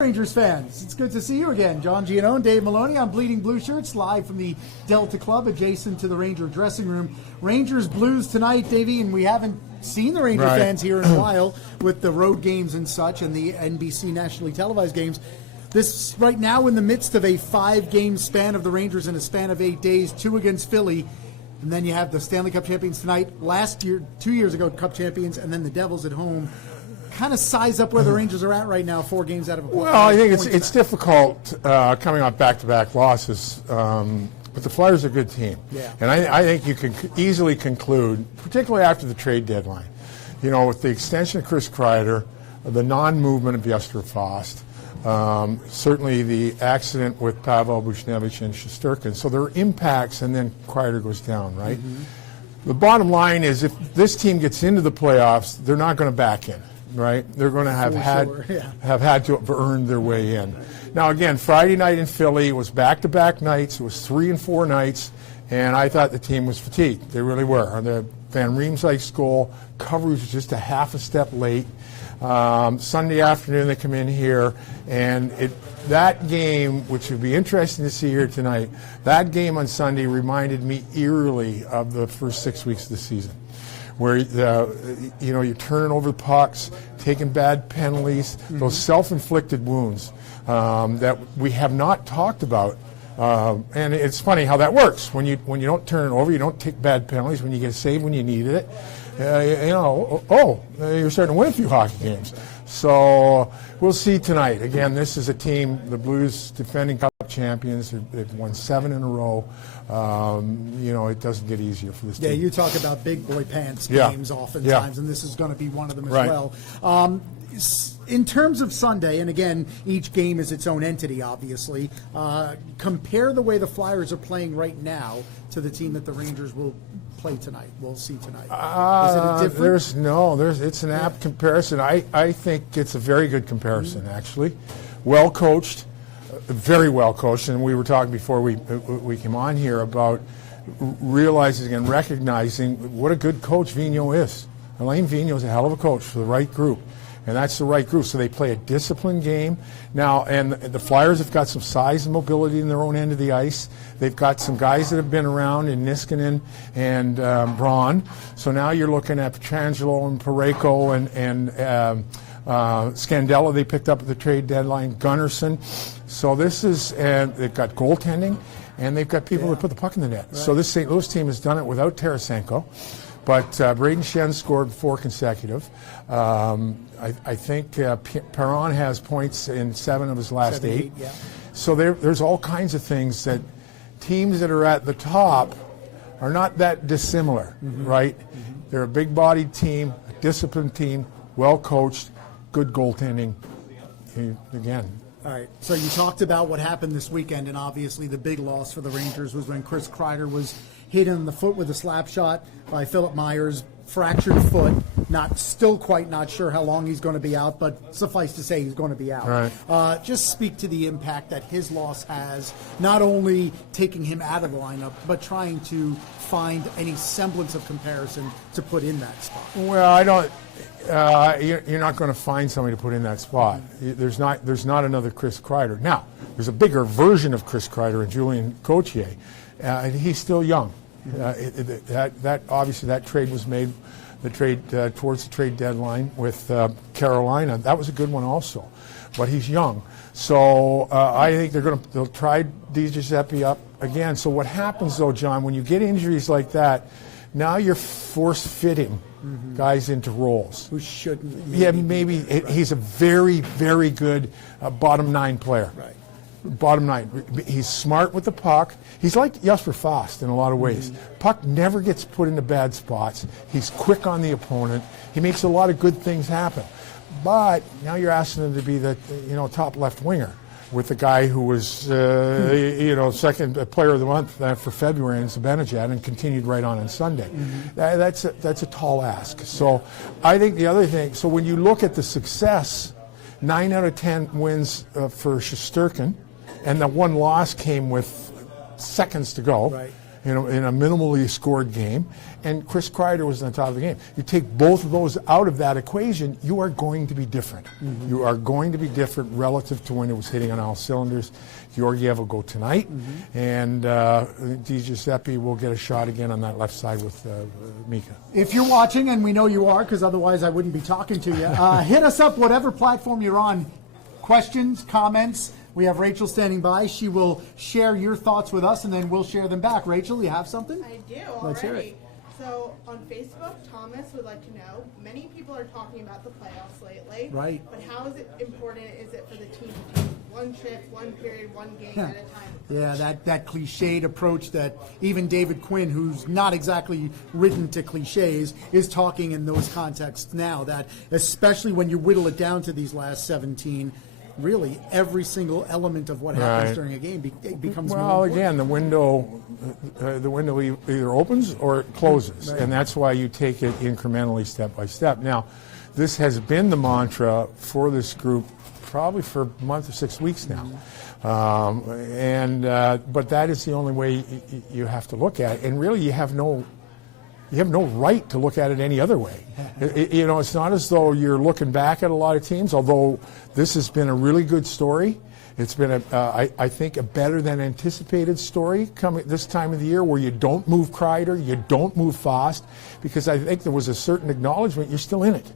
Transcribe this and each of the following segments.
Rangers fans, it's good to see you again. John Giannone, Dave Maloney on Bleeding Blue Shirts, live from the Delta Club adjacent to the Ranger dressing room. Rangers Blues tonight, Davey, and we haven't seen the Ranger fans here in a while with the road games and such and the NBC nationally televised games. This right now in the midst of a 5-game span of the Rangers in a span of 8 days, 2 against Philly, and then you have the Stanley Cup champions tonight. Last year, 2 years ago, Cup champions, and then the Devils at home. Kind of size up where the Rangers are at right now, 4 games out of a point. Well, I think it's difficult coming off back-to-back losses, but the Flyers are a good team. Yeah. And I think you can easily conclude, particularly after the trade deadline, you know, with the extension of Chris Kreider, the non-movement of Jesper Fast, certainly the accident with Pavel Buchnevich and Shesterkin. So there are impacts, and then Kreider goes down, right? Mm-hmm. The bottom line is if this team gets into the playoffs, they're not going to back in. Right, they're going to have had to earn their way in. Now, again, Friday night in Philly, it was back-to-back nights. It was 3 and 4 nights, and I thought the team was fatigued. They really were. The Van Riemsdyk goal coverage was just a half a step late. Sunday afternoon, they come in here, and that game, which would be interesting to see here tonight, that game on Sunday reminded me eerily of the first 6 weeks of the season, where you're turning over pucks, taking bad penalties, those self-inflicted wounds that we have not talked about. And it's funny how that works. When you don't turn it over, you don't take bad penalties. When you get a save when you needed it, you're starting to win a few hockey games. So we'll see tonight. Again, this is a team, the Blues, defending Cup champions. They've won 7 in a row. It doesn't get easier for this team. Yeah, you talk about big boy pants games oftentimes, and this is going to be one of them as well. In terms of Sunday, and again, each game is its own entity, obviously, compare the way the Flyers are playing right now to the team that the Rangers will play tonight. We'll see tonight. Is it a difference? It's an apt comparison. I think it's a very good comparison, actually. Well coached, very well coached, and we were talking before we came on here about realizing and recognizing what a good coach Vigneault is. Alain Vigneault is a hell of a coach for the right group. And that's the right group. So they play a disciplined game. Now, and the Flyers have got some size and mobility in their own end of the ice. They've got some guys that have been around in Niskanen and Braun. So now you're looking at Pietrangelo and Parayko and Scandella they picked up at the trade deadline, Gunnarsson. So this is, and they've got goaltending, and they've got people that put the puck in the net. Right. So this St. Louis team has done it without Tarasenko. But Braden Shen scored 4 consecutive. I think Perron has points in 7 of his last 8. Yeah. So there's all kinds of things that teams that are at the top are not that dissimilar, right? Mm-hmm. They're a big-bodied team, a disciplined team, well-coached, good goaltending. Again. All right, so you talked about what happened this weekend, and obviously the big loss for the Rangers was when Chris Kreider was hit in the foot with a slap shot by Philip Myers, fractured foot, still quite not sure how long he's going to be out, but suffice to say he's going to be out. Right. Just speak to the impact that his loss has, not only taking him out of the lineup, but trying to find any semblance of comparison to put in that spot. Well, I don't. You're not going to find somebody to put in that spot. There's not another Chris Kreider. Now, there's a bigger version of Chris Kreider and Julien Gauthier. And he's still young. Obviously that trade was made, the trade towards the trade deadline with Carolina. That was a good one also, but he's young. So I think they'll try Di Giuseppe up again. So what happens though, John, when you get injuries like that, now you're force fitting guys into roles. Who shouldn't? Maybe he's a very, very good bottom 9 player. Right. Bottom 9. He's smart with the puck. He's like Jesper Fast in a lot of ways. Puck never gets put into bad spots. He's quick on the opponent. He makes a lot of good things happen. But now you're asking him to be the top left winger with the guy who was second player of the month for February in Zibanejad and continued right on Sunday. That's a tall ask. So I think the other thing. So when you look at the success, 9 out of 10 wins for Shesterkin. And the one loss came with seconds to go. Right. in a minimally scored game, and Chris Kreider was on top of the game. You take both of those out of that equation, you are going to be different. You are going to be different relative to when it was hitting on all cylinders. Georgiev will go tonight, and Di Giuseppe will get a shot again on that left side with Mika. If you're watching, and we know you are, because otherwise I wouldn't be talking to you, hit us up, whatever platform you're on. Questions, comments. We have Rachel standing by. She will share your thoughts with us, and then we'll share them back. Rachel, you have something? I do. Let's hear it. So on Facebook, Thomas would like to know, many people are talking about the playoffs lately. Right. But how important is it for the team to take one shift, one period, one game at a time? Yeah, that cliched approach that even David Quinn, who's not exactly written to cliches, is talking in those contexts now, that especially when you whittle it down to these last 17, really every single element of what happens during a game becomes more important. Again, the window either opens or it closes, and that's why you take it incrementally, step by step. Now, this has been the mantra for this group probably for a month or 6 weeks now, but that is the only way you have to look at it, and really you have no right to look at it any other way. It's not as though you're looking back at a lot of teams, although this has been a really good story. It's been, I think, a better than anticipated story coming this time of the year, where you don't move Kreider, you don't move Fost, because I think there was a certain acknowledgement you're still in it.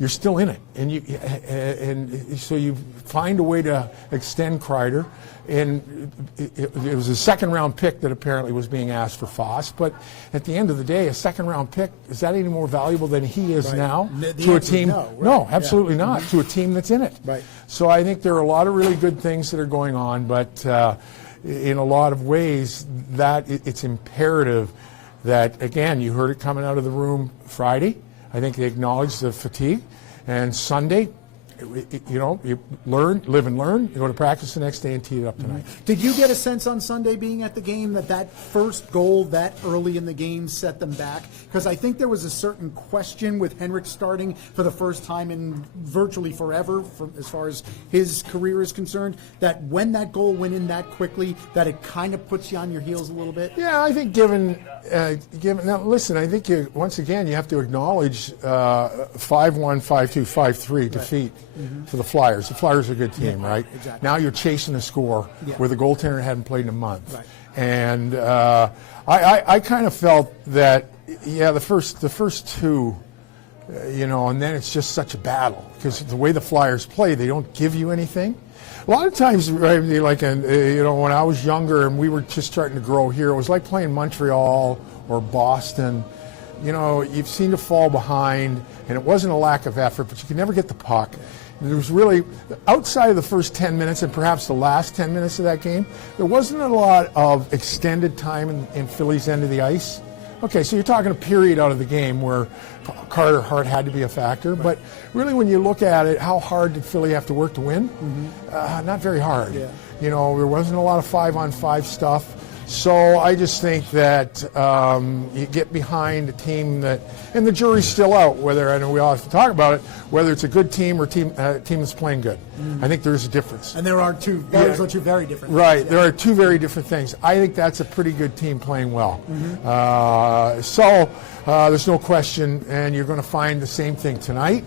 You're still in it, and so you find a way to extend Kreider. And it was a second-round pick that apparently was being asked for Fost, but at the end of the day, a second-round pick, is that any more valuable than he is now to a team? No, absolutely not, to a team that's in it. So I think there are a lot of really good things that are going on, but in a lot of ways, that it's imperative that, again, you heard it coming out of the room Friday. I think they acknowledged the fatigue, and Sunday, you learn, live and learn. You go to practice the next day and tee it up tonight. Did you get a sense on Sunday being at the game that first goal that early in the game set them back? Because I think there was a certain question with Henrik starting for the first time in virtually forever, as far as his career is concerned, that when that goal went in that quickly, that it kind of puts you on your heels a little bit? Yeah, I think given now listen, I think once again you have to acknowledge 5-1, 5-2, 5-3 defeat for the Flyers. The Flyers are a good team, right? Exactly. Now you're chasing a score where the goaltender hadn't played in a month. And I kind of felt that, the first two, and then it's just such a battle because the way the Flyers play, they don't give you anything. A lot of times, right, like when I was younger and we were just starting to grow here, it was like playing Montreal or Boston. You've seen to fall behind, and it wasn't a lack of effort, but you could never get the puck. There was really, outside of the first 10 minutes and perhaps the last 10 minutes of that game, there wasn't a lot of extended time in Philly's end of the ice. Okay, so you're talking a period out of the game where Carter Hart had to be a factor, but really when you look at it, how hard did Philly have to work to win? Not very hard. There wasn't a lot of 5-on-5 stuff. So I just think that you get behind a team that, and the jury's still out, whether, I know we all have to talk about it, whether it's a good team or a team that's playing good. I think there's a difference. And there are two very different things. Right, there are two very different things. I think that's a pretty good team playing well. So there's no question, and you're going to find the same thing tonight.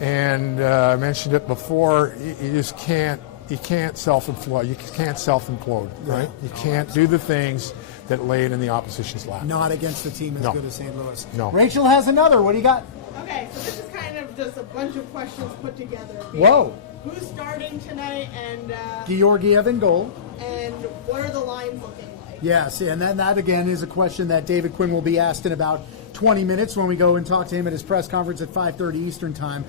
And I mentioned it before, you just can't. You can't self-implode. You can't self-implode, right? You can't do the things that lay it in the opposition's lap. Not against a team as good as St. Louis. No. Rachel has another. What do you got? Okay, so this is kind of just a bunch of questions put together. Whoa. Who's starting tonight, and Georgiev in goal. And what are the lines looking like? Yes, and then that again is a question that David Quinn will be asked in about 20 minutes when we go and talk to him at his press conference at 5:30 Eastern time.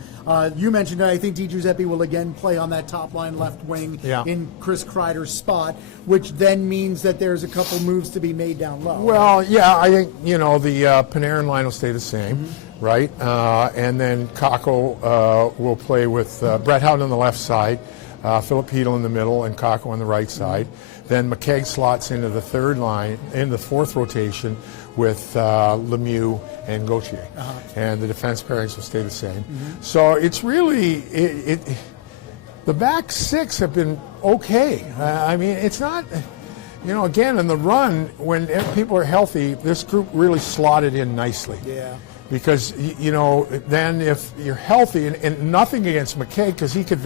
You mentioned that I think Di Giuseppe will again play on that top line left wing in Chris Kreider's spot, which then means that there's a couple moves to be made down low. Well, I think, the Panarin line will stay the same, right? And then Kakko will play with Brett Howden on the left side, Philip Hedl in the middle, and Kakko on the right side. Then McKegg slots into the third line, in the fourth rotation, with Lemieux and Gauthier. And the defense pairings will stay the same. So it's really, the back six have been okay. I mean, it's not, again, in the run, when people are healthy, this group really slotted in nicely. Yeah. Because, then if you're healthy, and nothing against McKay, because he could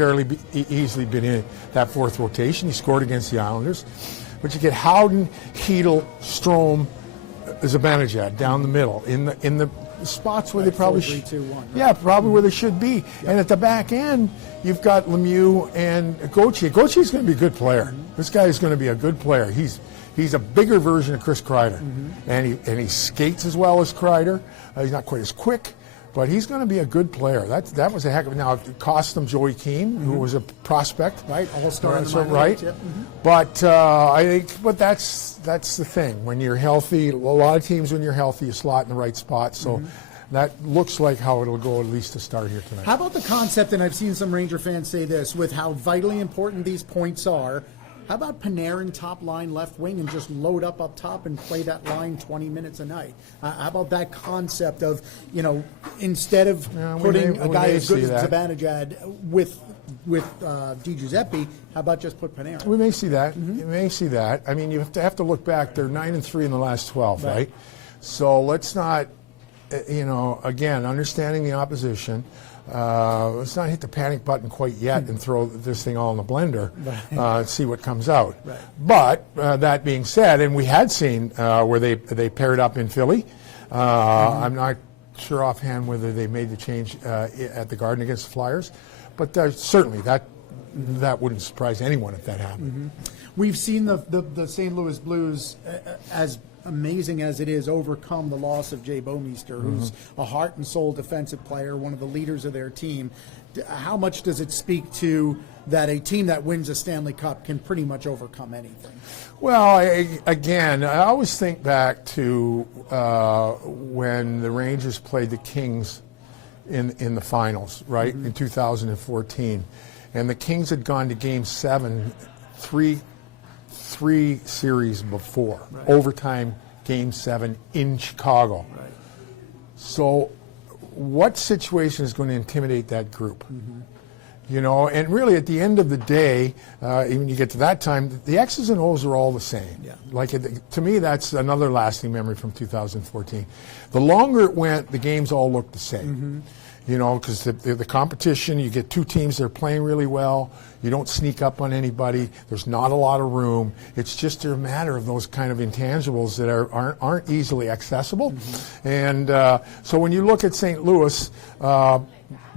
easily been in that fourth rotation. He scored against the Islanders. But you get Howden, Hedel, Strome, Zibanejad down the middle in the spots where they probably should. 3-2-1. Right? Yeah, probably where they should be. Yep. And at the back end, you've got Lemieux and Gauthier. Gauthier's going to be a good player. Mm-hmm. This guy is going to be a good player. He's a bigger version of Chris Kreider, and he skates as well as Kreider. He's not quite as quick, but he's going to be a good player. That was a heck of now. It cost them Joey Keane, who was a prospect, right? All-star, right? Yep. But I think, that's the thing. When you're healthy, a lot of teams when you're healthy, you slot in the right spot. So. That looks like how it'll go, at least to start here tonight. How about the concept, and I've seen some Ranger fans say this, with how vitally important these points are, how about Panarin top line left wing and just load up top and play that line 20 minutes a night? How about that concept of, instead of putting a guy as good as Zibanejad with Di Giuseppe, how about just put Panarin? We may see that. You may see that. I mean, you have to look back. They're 9-3 in the last 12, right? So let's not... again, understanding the opposition, let's not hit the panic button quite yet and throw this thing all in the blender and see what comes out. Right. But that being said, and we had seen where they paired up in Philly. I'm not sure offhand whether they made the change at the Garden against the Flyers, but certainly that wouldn't surprise anyone if that happened. We've seen the St. Louis Blues, as amazing as it is, overcome the loss of Jay Bouwmeester, who's a heart and soul defensive player, one of the leaders of their team. How much does it speak to that a team that wins a Stanley Cup can pretty much overcome anything? Well, I always think back to when the Rangers played the Kings in the finals, right, in 2014. And the Kings had gone to Game 7 three series before, overtime Game 7 in Chicago. Right. So what situation is going to intimidate that group? And really at the end of the day, when you get to that time, the X's and O's are all the same. Yeah. Like, to me, that's another lasting memory from 2014. The longer it went, the games all looked the same. Because the competition, you get two teams that are playing really well. You don't sneak up on anybody. There's not a lot of room. It's just a matter of those kind of intangibles that aren't easily accessible. And so when you look at St. Louis, by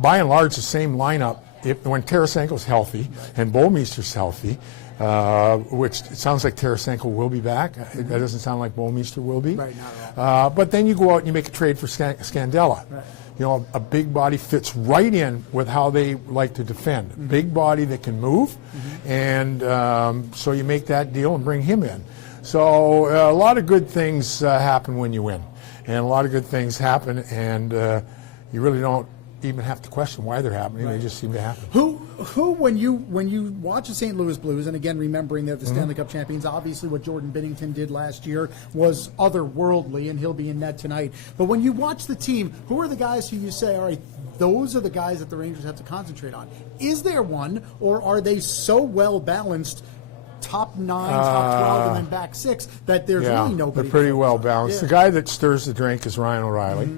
and large, the same lineup. When Tarasenko's healthy and Bouwmeester's healthy, which it sounds like Tarasenko will be back. That doesn't sound like Bouwmeester will be. Right, not at all. But then you go out and you make a trade for Scandella. Right. A big body fits right in with how they like to defend. Big body that can move, and so you make that deal and bring him in. So a lot of good things happen when you win, and a lot of good things happen, and you really don't even have to question why they're happening. They just seem to happen. Who when you watch the St. Louis Blues, and again remembering they're the Stanley Cup champions, obviously what Jordan Binnington did last year was otherworldly, and he'll be in net tonight. But when you watch the team, who are the guys who you say, all right, those are the guys that the Rangers have to concentrate on? Is there one, or are they so well balanced, top 9, top 12, and then back 6, that there's really nobody? They're pretty well balanced. The guy that stirs the drink is Ryan O'Reilly.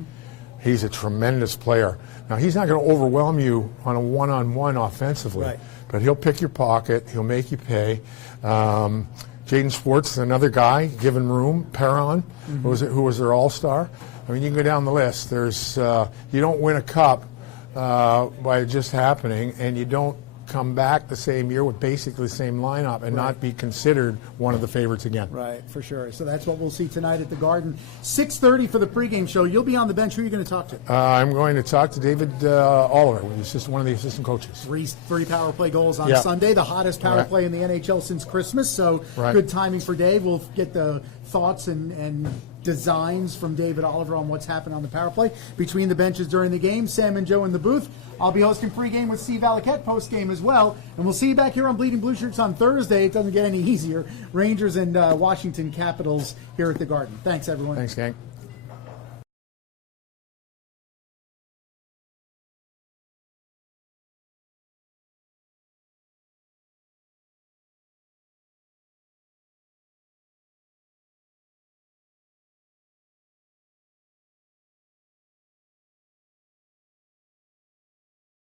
He's a tremendous player. Now, he's not going to overwhelm you on a one-on-one offensively, but he'll pick your pocket. He'll make you pay. Jaden Schwartz is another guy, given room. Perron, who was their all-star. I mean, you can go down the list. There's you don't win a cup by just happening, and you don't come back the same year with basically the same lineup and not be considered one of the favorites again. Right, for sure. So that's what we'll see tonight at the Garden. 6:30 for the pregame show. You'll be on the bench. Who are you going to talk to? I'm going to talk to David Oliver, who's one of the assistant coaches. Three power play goals on Sunday, the hottest power play in the NHL since Christmas. So good timing for Dave. We'll get the thoughts and designs from David Oliver on what's happened on the power play between the benches during the game. Sam and Joe in the booth. I'll be hosting pregame with Steve Valiquette postgame as well. And we'll see you back here on Bleeding Blue Shirts on Thursday. It doesn't get any easier. Rangers and Washington Capitals here at the Garden. Thanks, everyone. Thanks, gang.